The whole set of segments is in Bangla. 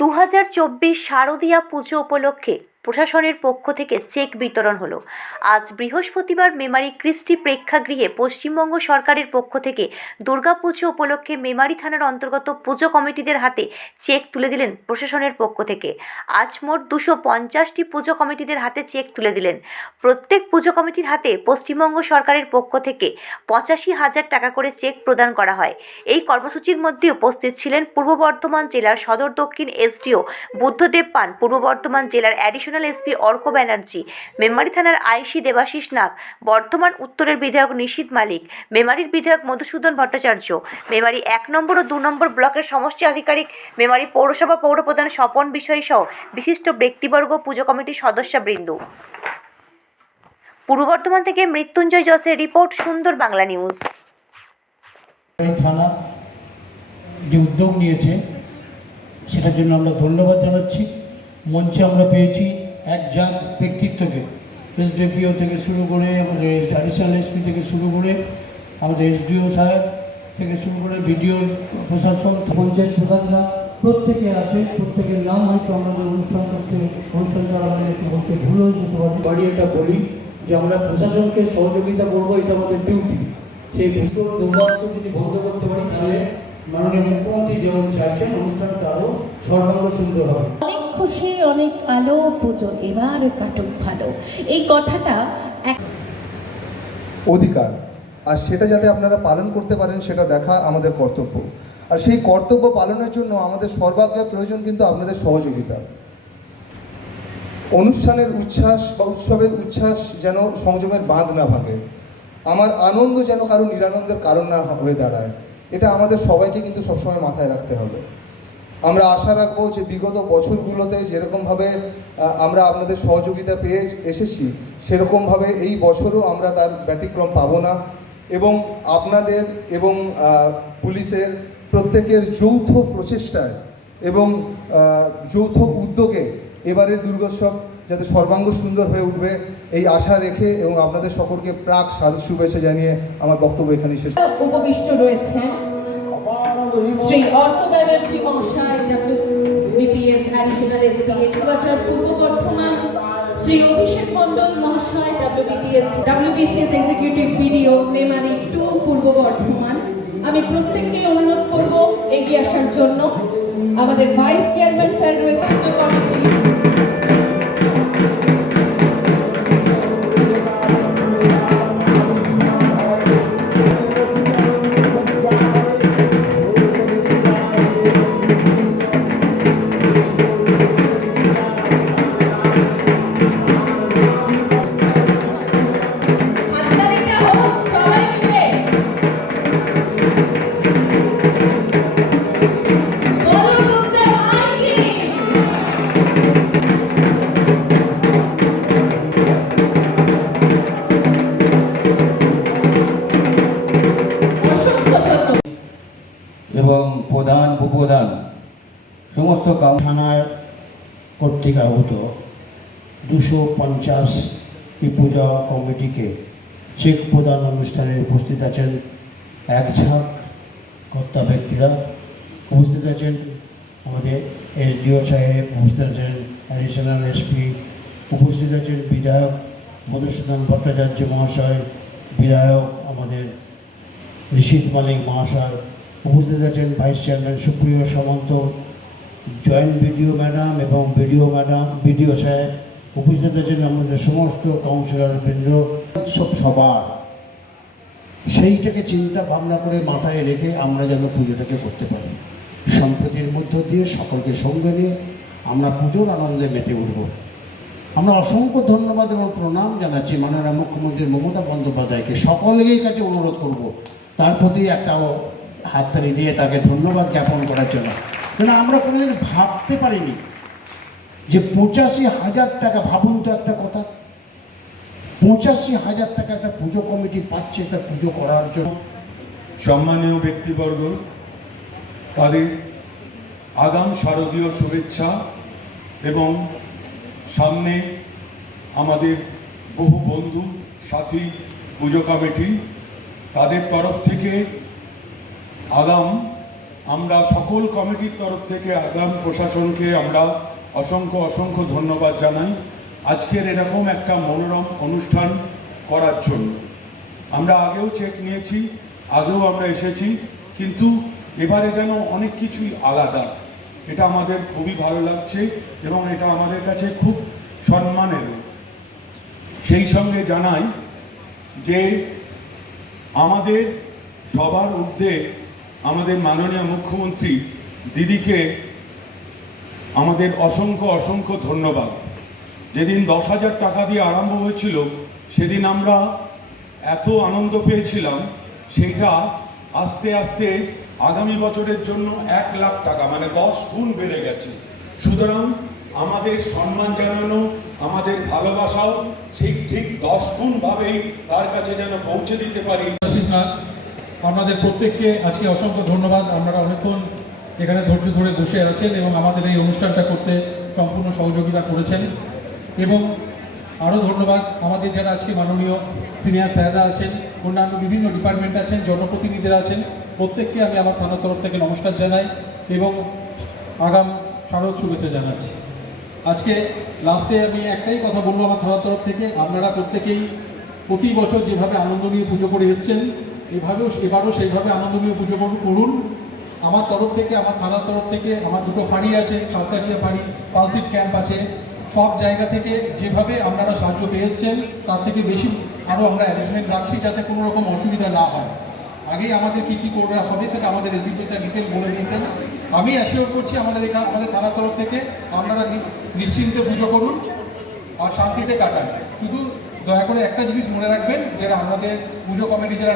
2024 শারদীয়া পুজো উপলক্ষে প্রশাসনের পক্ষ থেকে চেক বিতরণ হলো। আজ বৃহস্পতিবার মেমারি কৃষ্টি প্রেক্ষাগৃহে পশ্চিমবঙ্গ সরকারের পক্ষ থেকে দুর্গাপুজো উপলক্ষে মেমারি থানার অন্তর্গত পুজো কমিটিদের হাতে চেক তুলে দিলেন প্রশাসনের পক্ষ থেকে। আজ মোট 250টি পুজো কমিটিদের হাতে চেক তুলে দিলেন। প্রত্যেক পুজো কমিটির হাতে পশ্চিমবঙ্গ সরকারের পক্ষ থেকে 85,000 টাকা করে চেক প্রদান করা হয়। এই কর্মসূচির মধ্যে উপস্থিত ছিলেন পূর্ব বর্ধমান জেলার সদর দক্ষিণ এসডিও বুদ্ধদেব পান, পূর্ব বর্ধমান জেলার অ্যাডিশনাল এসপি অর্ক ব্যানার্জি, মেমারি থানার আইসি দেবাশিস নাগ, বর্ধমান উত্তরের বিধায়ক নিশীথ মালিক, মেমারির বিধায়ক মধুসূদন ভট্টাচার্য, মেমারি 1 নম্বর ও 2 নম্বর ব্লকের সমষ্টি আধিকারিক, মেমারি পৌরসভা পৌরপ্রধান স্বপন বিষয় সহ বিশিষ্ট ব্যক্তিবর্গ, পুজো কমিটির সদস্যবৃন্দ। পূর্ব বর্ধমান থেকে মৃত্যুঞ্জয় জসের রিপোর্ট, সুন্দর বাংলা নিউজ। থানা যে উদ্যোগ নিয়েছে সেটার জন্য আমরা ধন্যবাদ জানাচ্ছি। মঞ্চে আমরা পেয়েছি একজন ব্যক্তিত্বকে, এসডিপিও থেকে শুরু করে আমাদের অ্যাডিশনাল এসপি থেকে শুরু করে আমাদের এসডিও সাহেব থেকে শুরু করে ভিডিও প্রশাসন, পঞ্চায়েত প্রধানরা প্রত্যেকে আছে। প্রত্যেকের নাম হয়তো আমাদের অনুষ্ঠান চলাকালীন একটু বলতে ভুল হয়ে যেতে পারে। বাড়ি এটা বলি যে আমরা প্রশাসনকে সহযোগিতা করবো, এটা আমাদের ডিউটি। সেই পুজোর দুর্গান্ত যদি বন্ধ করতে পারি তাহলে মাননীয় মুখ্যমন্ত্রী যেমন চাইছেন অনুষ্ঠানটা আরও সর্বাঙ্গ সুন্দর হবে। অনেক খুশি, অনেক আলো, পুজো এবার কাটুক ভালো, এই কথাটা অধিকার, আর সেটা যাতে আপনারা পালন করতে পারেন সেটা দেখা আমাদের কর্তব্য। আর সেই কর্তব্য পালনের জন্য আমাদের সর্বাগ্রে প্রয়োজন কিন্তু আপনাদের সহযোগিতা। অনুষ্ঠানের উচ্ছ্বাস বা উৎসবের উচ্ছ্বাস যেন সংযমের বাঁধ না ভাঙে, আমার আনন্দ যেন কারো নিরানন্দের কারণ না হয়ে দাঁড়ায়, এটা আমাদের সবাইকে কিন্তু সবসময় মাথায় রাখতে হবে। আমরা আশা রাখবো যে বিগত বছরগুলোতে যেরকমভাবে আমরা আপনাদের সহযোগিতা পেয়ে এসেছি সেরকমভাবে এই বছরও আমরা তার ব্যতিক্রম পাবো না, এবং আপনাদের এবং পুলিশের প্রত্যেকের যৌথ প্রচেষ্টায় এবং যৌথ উদ্যোগে এবারের দুর্গোৎসব যাতে সর্বাঙ্গ সুন্দর হয়ে উঠবে এই আশা রেখে এবং আপনাদের সকলকে প্রাক শারদ শুভেচ্ছা জানিয়ে আমার বক্তব্য এখানেই শেষ। উপবিষ্ট রয়েছেন শ্রী অর্ক ব্যানার্জি মহাশয়, WBPS অ্যাডিশনাল এসপি হেডকোয়ার্টার পূর্ব বর্ধমান, শ্রী অভিষেক মণ্ডল মহাশয়, WBCS এক্সিকিউটিভ বিডিও মেমারি 2 পূর্ব বর্ধমান। আমি প্রত্যেককে অনুরোধ করব এগিয়ে আসার জন্য। আমাদের ভাইস চেয়ারম্যান স্যার রয়েছেন, এবং প্রধান উপপ্রধান সমস্ত থানার কর্তৃক আহত 250টি পূজা কমিটিকে চেক প্রদান অনুষ্ঠানে উপস্থিত আছেন এক ঝাঁক কর্তা ব্যক্তিরা, উপস্থিত আছেন আমাদের এসডিও সাহেব, উপস্থিত আছেন অ্যাডিশনাল এসপি, উপস্থিত আছেন বিধায়ক মধুসূদন ভট্টাচার্য মহাশয়, বিধায়ক আমাদের নিশীথ মালিক মহাশয়, উপস্থিত আছেন ভাইস চেয়ারম্যান সুপ্রিয় সামন্ত, জয়েন্ট বিডিও ম্যাডাম এবং বিডিও সাহেব, উপস্থিত আছেন আমাদের সমস্ত কাউন্সিলর বৃন্দ। সবার সেইটাকে চিন্তা ভাবনা করে মাথায় রেখে আমরা যেন পুজোটাকে করতে পারি। সম্প্রীতির মধ্য দিয়ে সকলকে সঙ্গে নিয়ে আমরা পুজোর আনন্দে মেতে উঠব। আমরা অসংখ্য ধন্যবাদ এবং প্রণাম জানাচ্ছি মাননীয় মুখ্যমন্ত্রী মমতা বন্দ্যোপাধ্যায়কে। সকলের কাছে অনুরোধ করব তার প্রতি একটা হাততালি দিয়ে তাকে ধন্যবাদ জ্ঞাপন করার জন্য। কেন আমরা কোনোদিন ভাবতে পারিনি যে 85,000 টাকা, ভাবুন তো একটা কথা, 85,000 টাকা একটা পুজো কমিটি পাচ্ছে তার পুজো করার জন্য। সম্মানীয় ব্যক্তিবর্গ, তাদের আগাম শারদীয় শুভেচ্ছা এবং সামনে আমাদের বহু বন্ধু সাথী পুজো কমিটি, তাদের তরফ থেকে আগাম আমরা সকল কমিটির তরফ থেকে আগাম প্রশাসনকে আমরা অসংখ্য অসংখ্য ধন্যবাদ জানাই আজকের এরকম একটা মনোরম অনুষ্ঠান করার জন্য। আমরা আগেও চেক নিয়েছি, আগেও আমরা এসেছি, কিন্তু এবারে যেন অনেক কিছুই আলাদা। এটা আমাদের খুবই ভালো লাগছে এবং এটা আমাদের কাছে খুব সম্মানের। সেই সঙ্গে জানাই যে আমাদের সবার ঊর্ধ্বে আমাদের মাননীয় মুখ্যমন্ত্রী দিদিকে আমাদের অসংখ্য অসংখ্য ধন্যবাদ। যেদিন 10,000 টাকা দিয়ে আরম্ভ হয়েছিল সেদিন আমরা এত আনন্দ পেয়েছিলাম, সেইটা আস্তে আস্তে আগামী বছরের জন্য 1 লাখ টাকা মানে 10 গুণ বেড়ে গেছে। সুতরাং আমাদের সম্মান জানানো, আমাদের ভালোবাসাও সেই ঠিক 10 গুণ ভাবেই তার কাছে যেন পৌঁছে দিতে পারি। আপনাদের প্রত্যেককে আজকে অসংখ্য ধন্যবাদ। আপনারা অনেকক্ষণ এখানে ধৈর্য ধরে বসে আছেন এবং আমাদের এই অনুষ্ঠানটা করতে সম্পূর্ণ সহযোগিতা করেছেন। এবং আরও ধন্যবাদ আমাদের যারা আজকে মাননীয় সিনিয়র স্যাররা আছেন, অন্যান্য বিভিন্ন ডিপার্টমেন্ট আছেন, জনপ্রতিনিধিরা আছেন, প্রত্যেককে আমি আমার থানার তরফ থেকে নমস্কার জানাই এবং আগাম শারদ শুভেচ্ছা জানাচ্ছি। আজকে লাস্টে আমি একটাই কথা বলবো আমার থানার তরফ থেকে, আপনারা প্রত্যেকেই প্রতি বছর যেভাবে আনন্দ নিয়ে পুজো করে এসছেন এবারও সেইভাবে আনন্দ নিয়ে পুজো করুন। আমার তরফ থেকে, আমার থানার তরফ থেকে আমার 2টো ফাঁড়ি আছে, সাতকাছিয়া ফাঁড়ি, পালসিট ক্যাম্প আছে, সব জায়গা থেকে যেভাবে আপনারা সাহায্য পেয়ে এসছেন তার থেকে বেশি আরও আমরা অ্যারেঞ্জমেন্ট রাখছি যাতে কোনো রকম অসুবিধা না হয়। আগেই আমাদের কী করতে হবে সেটা আমাদের এসডিপি স্যার ডিটেল বলে দিয়েছেন। আমি অ্যাসিওর করছি আমাদের থানার তরফ থেকে আপনারা নিশ্চিন্তে পুজো করুন আর শান্তিতে কাটান। শুধু দয়া করে একটা জিনিস মনে রাখবেন, যারা আমাদের পুজো কমিটি যারা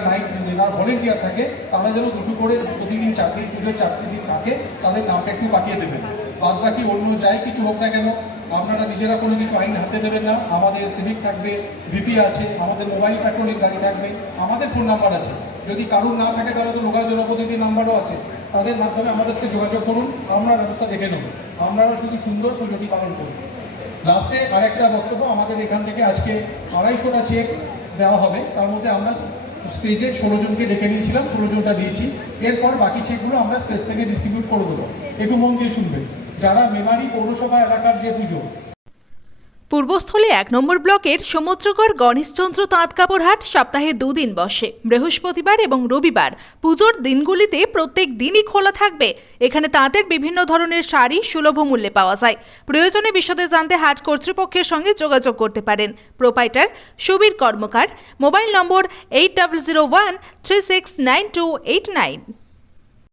ভলেন্টিয়ার থাকে তারা যেন দুটো করে প্রতিদিন পুজোর 4 দিন থাকে, তাদের নামটা একটু পাঠিয়ে দেবেন। বাদ বাকি অন্য যাই কিছু হোক না কেন আপনারা নিজেরা কোনো কিছু আইন হাতে নেবেন না। আমাদের সিভিক থাকবে, ভিপি আছে, আমাদের মোবাইল প্যাট্রোলিং গাড়ি থাকবে, আমাদের ফোন নাম্বার আছে। যদি কারুর না থাকে তাহলে তো লোকাল জনপ্রতিনিধি নাম্বারও আছে, তাদের মাধ্যমে আমাদেরকে যোগাযোগ করুন, আমরা ব্যবস্থা দেখে নেব। আপনারা শুধু সুন্দর পুজোটি পালন করুন। লাস্টে আরেকটা বক্তব্য, আমাদের এখান থেকে আজকে 250টা চেক দেওয়া হবে, তার মধ্যে আমরা স্টেজে 16 জনকে ডেকে নিয়েছিলাম, 16 জনটা দিয়েছি। এরপর বাকি চেকগুলো আমরা স্টেজ থেকে ডিস্ট্রিবিউট করে দেবো। একটু মন দিয়ে শুনবেন, যারা মেমারি পৌরসভা এলাকার যে পুজো পূর্বস্থলী 1 নম্বর ব্লকের সমুদ্রগড় গণেশচন্দ্র তাঁত কাপড় হাট সপ্তাহে 2 দিন বসে, বৃহস্পতিবার এবং রবিবার। পুজোর দিনগুলিতে প্রত্যেক দিনই খোলা থাকবে। এখানে তাঁতের বিভিন্ন ধরনের শাড়ি সুলভ মূল্যে পাওয়া যায়। প্রয়োজনে বিশদে জানতে হাট কর্তৃপক্ষের সঙ্গে যোগাযোগ করতে পারেন। প্রোপাইটার সুবীর কর্মকার, মোবাইল নম্বর 8001369289।